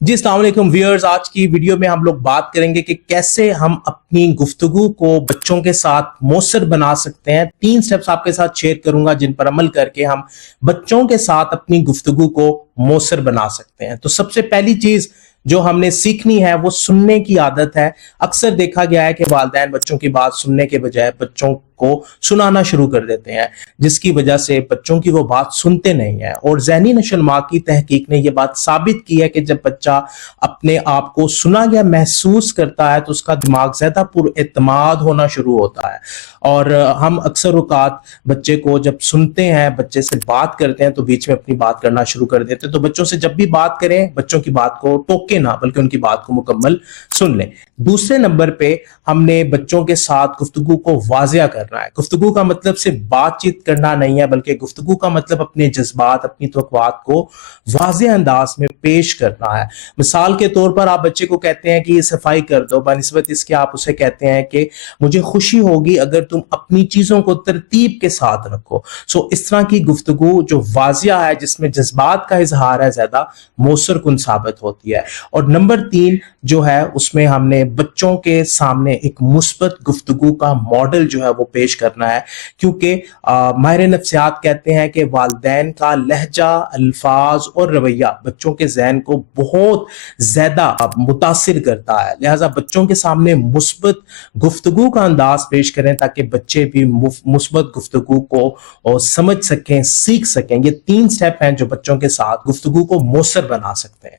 जी अस्सलाम वालेकुम व्यूअर्स, आज की वीडियो में हम लोग बात करेंगे कि कैसे हम अपनी गुफ्तगू को बच्चों के साथ मौसर बना सकते हैं। 3 स्टेप्स आपके साथ शेयर करूंगा जिन पर अमल करके हम बच्चों के साथ अपनी गुफ्तगू को मौसर बना सकते हैं। तो सबसे पहली चीज जो हमने सीखनी है वो सुनने की आदत है। अक्सर देखा गया है कि वालिदैन बच्चों की बात सुनने के बजाय बच्चों को सुनाना शुरू कर देते हैं, जिसकी वजह से बच्चों की वो बात सुनते नहीं है। और ज़हनी नशोनुमा की तहकीक ने यह बात साबित की है कि जब बच्चा अपने आप को सुना गया महसूस करता है तो उसका दिमाग ज्यादा पुरएतमाद होना शुरू होता है। और हम अक्सर औकात बच्चे को जब सुनते हैं, बच्चे से बात करते हैं तो बीच में अपनी बात करना शुरू कर देते हैं। तो बच्चों से जब भी बात करें, बच्चों की बात को टोके ना, बल्कि उनकी बात को मुकम्मल सुन लें। दूसरे नंबर पे हमने बच्चों के साथ गुफ्तगू को वाजिया करना है। गुफ्तगू का मतलब सिर्फ बातचीत करना नहीं है, बल्कि गुफ्तगू का मतलब अपने जज्बात, अपनी तवक्कुआत को वाजिया अंदाज में पेश करना है। मिसाल के तौर पर आप बच्चे को कहते हैं कि ये सफाई कर दो, बनिस्बत इसके आप उसे कहते हैं कि मुझे खुशी होगी अगर तुम अपनी चीजों को तरतीब के साथ रखो। सो इस तरह की गुफ्तगू जो वाजिया है, जिसमें जज्बात का इजहार है, ज्यादा मौसर कुन साबित होती है। और नंबर 3 जो है उसमें हमने बच्चों के सामने एक मुस्बत गुफ्तगू का मॉडल जो है वो पेश करना है, क्योंकि माहिर नफ्सियात कहते हैं कि वालिदैन का लहजा, अल्फाज और रवैया बच्चों के जहन को बहुत ज्यादा मुतासिर करता है। लिहाजा बच्चों के सामने मुस्बत गुफ्तगू का अंदाज पेश करें ताकि बच्चे भी मुस्बत गुफ्तगू को समझ सकें, सीख सकें। ये 3 स्टेप हैं जो बच्चों के साथ गुफ्तगू को मौसर बना सकते हैं।